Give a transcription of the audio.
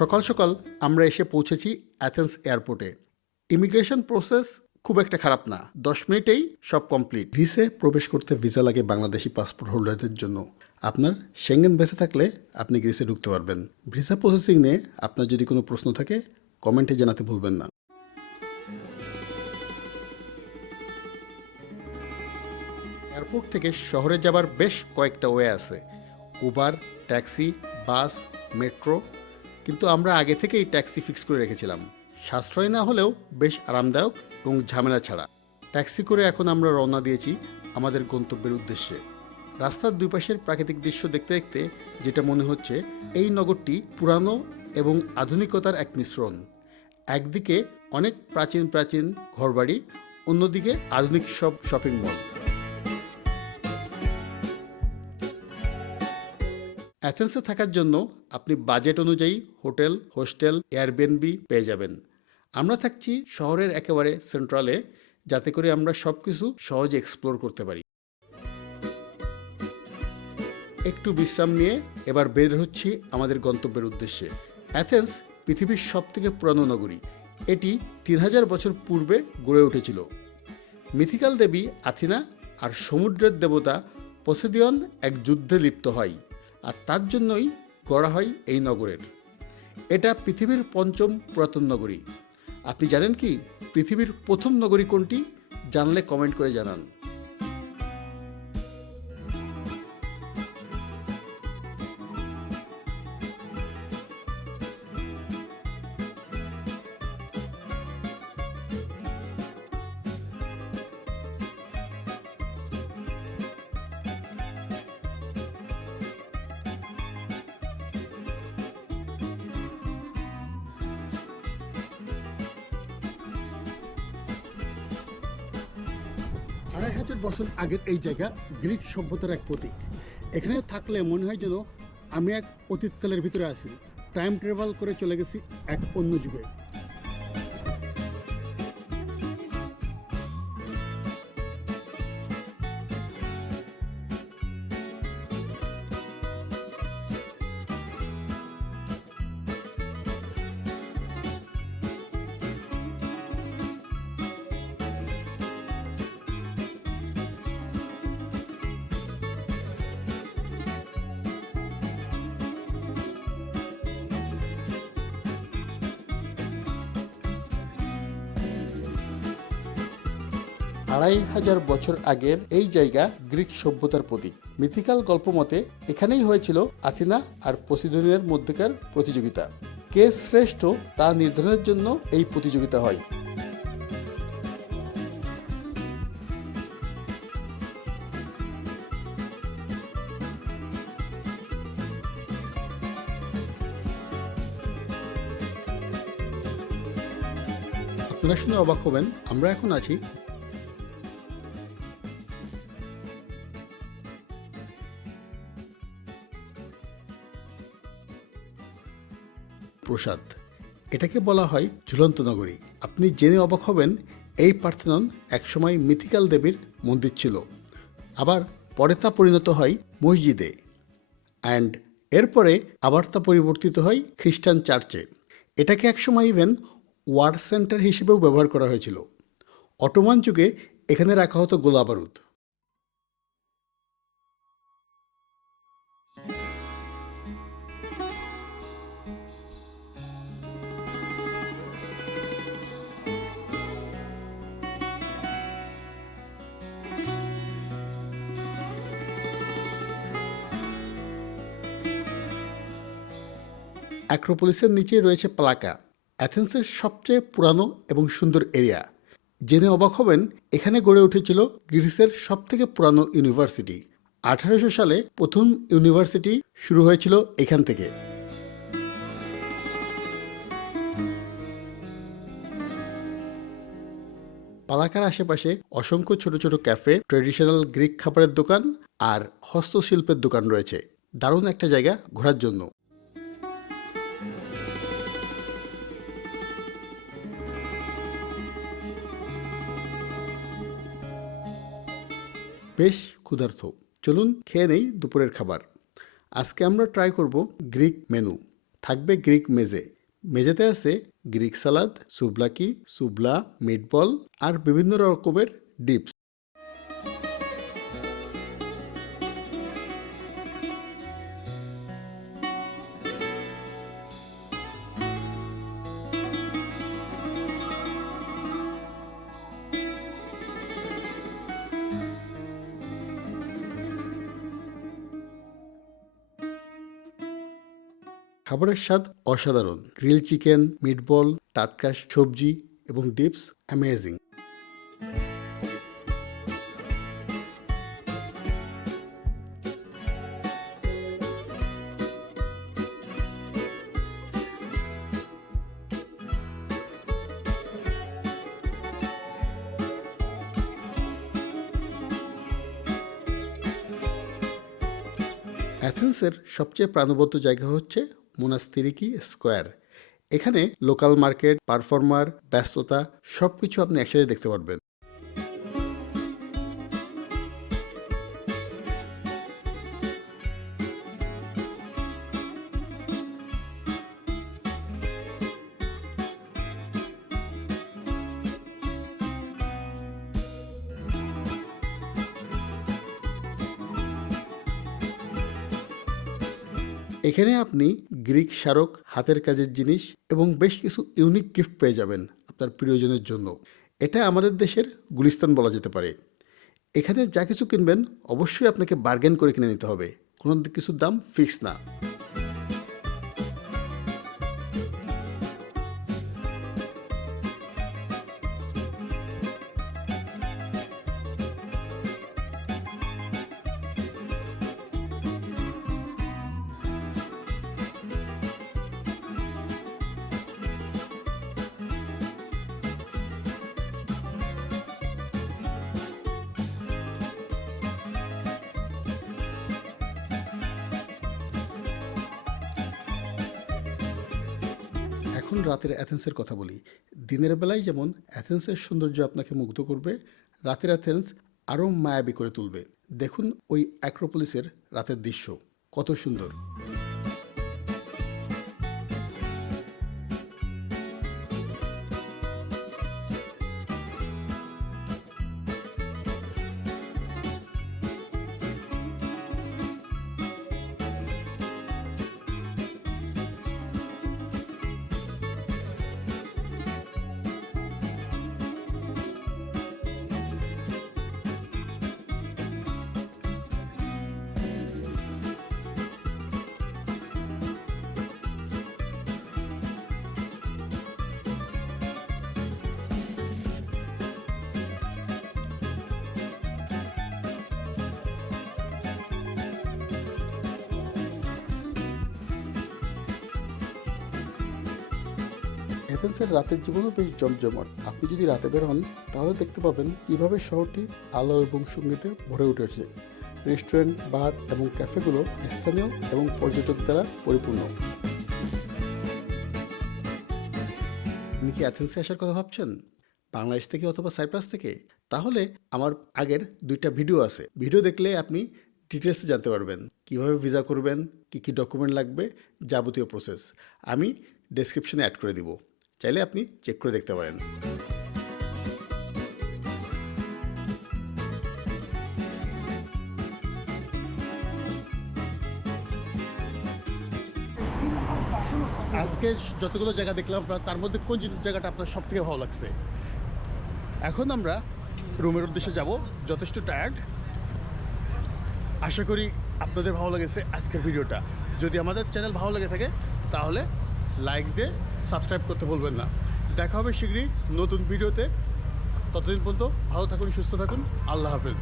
সকাল সকাল আমরা এসে পৌঁছেছি অ্যাথেন্স এয়ারপোর্টে ইমিগ্রেশন প্রসেস খুব একটা খারাপ না। দশ মিনিটেই সব কমপ্লিট গ্রিসে প্রবেশ করতে ভিসা লাগে বাংলাদেশি পাসপোর্ট হোল্ডারদের জন্য। আপনার সেঙ্গেন বেসে থাকলে আপনি গ্রিসে ঢুকতে পারবেন। ভিসা প্রসেসিং নিয়ে আপনার যদি কোনো প্রশ্ন থাকে কমেন্টে জানাতে ভুলবেন না। এয়ারপোর্ট থেকে শহরে যাবার বেশ কয়েকটা ওয়ে আছে। উবার ট্যাক্সি বাস মেট্রো কিন্তু আমরা আগে থেকেই ট্যাক্সি ফিক্স করে রেখেছিলাম। সাশ্রয় না হলেও বেশ আরামদায়ক এবং ঝামেলা ছাড়া। ট্যাক্সি করে এখন আমরা রওনা দিয়েছি আমাদের গন্তব্যের উদ্দেশ্যে। রাস্তার দুই পাশের প্রাকৃতিক দৃশ্য দেখতে দেখতে যেটা মনে হচ্ছে, এই নগরটি পুরানো এবং আধুনিকতার এক মিশ্রণ। একদিকে অনেক প্রাচীন প্রাচীন ঘরবাড়ি, অন্যদিকে আধুনিক সব শপিং মল অ্যাথেন্সে থাকার জন্য আপনি বাজেট অনুযায়ী হোটেল, হোস্টেল এয়ারবিএনবি পেয়ে যাবেন। আমরা থাকছি শহরের একেবারে সেন্ট্রালে, যাতে করে আমরা সব কিছু সহজে এক্সপ্লোর করতে পারি। একটু বিশ্রাম নিয়ে এবার বের হচ্ছি আমাদের গন্তব্যের উদ্দেশ্যে। অ্যাথেন্স পৃথিবীর সব থেকে পুরানো নগরী। এটি তিন হাজার বছর পূর্বে গড়ে উঠেছিল। মিথিকাল দেবী, আথিনা আর সমুদ্রের দেবতা পসেদিয়ন এক যুদ্ধে লিপ্ত হয়। আর তার জন্যই গড়া হয় এই নগরের। এটা পৃথিবীর পঞ্চম পুরাতন নগরী। আপনি জানেন কি? পৃথিবীর প্রথম নগরী কোনটি? জানলে কমেন্ট করে জানান। হাজার বছর আগের এই জায়গা গ্রিক সভ্যতার এক প্রতীক। এখানে থাকলে মনে হয় যেন আমি এক অতীতকালের ভিতরে আছি। টাইম ট্রাভেল করে চলে গেছি এক অন্য যুগে। আড়াই হাজার বছর আগের এই জায়গা গ্রিক সভ্যতার প্রতীক। মিথিক্যাল গল্প মতে, এখানেই হয়েছিল আথিনা আর পসিদনের মধ্যেকার প্রতিযোগিতা। কে শ্রেষ্ঠ তা নির্ধারণের জন্য এই প্রতিযোগিতা হয়। আপনারা শুনে অবাক হবেন, আমরা এখন আছি প্রসাদ। এটাকে বলা হয় ঝুলন্ত নগরী। আপনি জেনে অবাক হবেন, এই পার্থেনন একসময় মিথিকাল দেবীর মন্দির ছিল। আবার পরে তা পরিণত হয় মসজিদে। অ্যান্ড এরপরে আবার তা পরিবর্তিত হয় খ্রিস্টান চার্চে। এটাকে একসময় ইভেন ওয়ার সেন্টার হিসেবেও ব্যবহার করা হয়েছিল। অটোমান যুগে এখানে রাখা হতো গোলা অ্যাক্রোপলিসের নিচে রয়েছে প্লাকা, অ্যাথেন্সের সবচেয়ে পুরানো এবং সুন্দর এরিয়া। জেনে অবাক হবেন, এখানে গড়ে উঠেছিল গ্রিসের সবথেকে পুরানো ইউনিভার্সিটি। আঠারোশো সালে প্রথম ইউনিভার্সিটি শুরু হয়েছিল এখান থেকে। পালাকার আশেপাশে অসংখ্য ছোট ছোট ক্যাফে ট্রেডিশনাল গ্রিক খাবারের দোকান আর হস্তশিল্পের দোকান রয়েছে। দারুণ একটা জায়গা ঘোরার জন্য। বেশ ক্ষুধার্ত। চলুন খেয়ে নেই দুপুরের খাবার। আজকে আমরা ট্রাই করব গ্রিক মেনু থাকবে গ্রিক মেজে। মেজেতে আছে গ্রিক সালাদ সুবলাকি সুবলা মিটবল আর বিভিন্ন রকমের ডিপস খাবারের স্বাদ অসাধারণ। গ্রিল চিকেন, মিটবল, টাটকা সবজি এবং ডিপস অ্যামেজিং অ্যাথেন্সের সবচেয়ে প্রাণবন্ত জায়গা হচ্ছে মোনাস্তিরিকি স্কোয়ার। এখানে লোকাল মার্কেট পারফর্মার ব্যস্ততা সব কিছু আপনি একসাথে দেখতে পারবেন। এখানে আপনি গ্রিক স্মারক, হাতের কাজের জিনিস এবং বেশ কিছু ইউনিক গিফট পেয়ে যাবেন আপনার প্রিয়জনের জন্য। এটা আমাদের দেশের গুলিস্তান বলা যেতে পারে। এখানে যা কিছু কিনবেন অবশ্যই আপনাকে বার্গেন করে কিনে নিতে হবে। কোনো কিছুর দাম ফিক্স না। এখন রাতের অ্যাথেন্সের কথা বলি। দিনের বেলায় যেমন অ্যাথেন্সের সৌন্দর্য আপনাকে মুগ্ধ করবে, রাতের অ্যাথেন্স আরও মায়াবী করে তুলবে। দেখুন ওই অ্যাক্রোপলিসের রাতের দৃশ্য। কত সুন্দর। এথেন্সের রাতের জীবনও বেশ জমজমাট। আপনি যদি রাতে বের হন, তাহলে দেখতে পাবেন কীভাবে শহরটি আলো এবং সঙ্গীতে ভরে উঠেছে। রেস্টুরেন্ট, বার এবং ক্যাফেগুলো স্থানীয় এবং পর্যটক দ্বারা পরিপূর্ণ। আপনি কি অ্যাথেন্সে আসার কথা ভাবছেন? বাংলাদেশ থেকে অথবা সাইপ্রাস থেকে? তাহলে আমার আগের দুইটা ভিডিও আছে। ভিডিও দেখলে আপনি ডিটেলসে জানতে পারবেন। কীভাবে ভিসা করবেন, কি কি ডকুমেন্ট লাগবে, যাবতীয় প্রসেস। আমি ডেসক্রিপশনে অ্যাড করে দিব। চাইলে আপনি চেক করে দেখতে পারেন। আজকে যতগুলো জায়গা দেখলাম আপনার, তার মধ্যে কোন জায়গাটা আপনার সব থেকে ভালো লাগছে? এখন আমরা রুমের উদ্দেশ্যে যাব, যথেষ্ট টায়ার্ড আশা করি আপনাদের ভালো লেগেছে আজকের ভিডিওটা। যদি আমাদের চ্যানেল ভালো লেগে থাকে, তাহলে লাইক দিয়ে সাবস্ক্রাইব করতে ভুলবেন না। দেখা হবে শীঘ্রই নতুন ভিডিওতে। ততদিন পর্যন্ত ভালো থাকুন, সুস্থ থাকুন। আল্লাহ হাফেজ।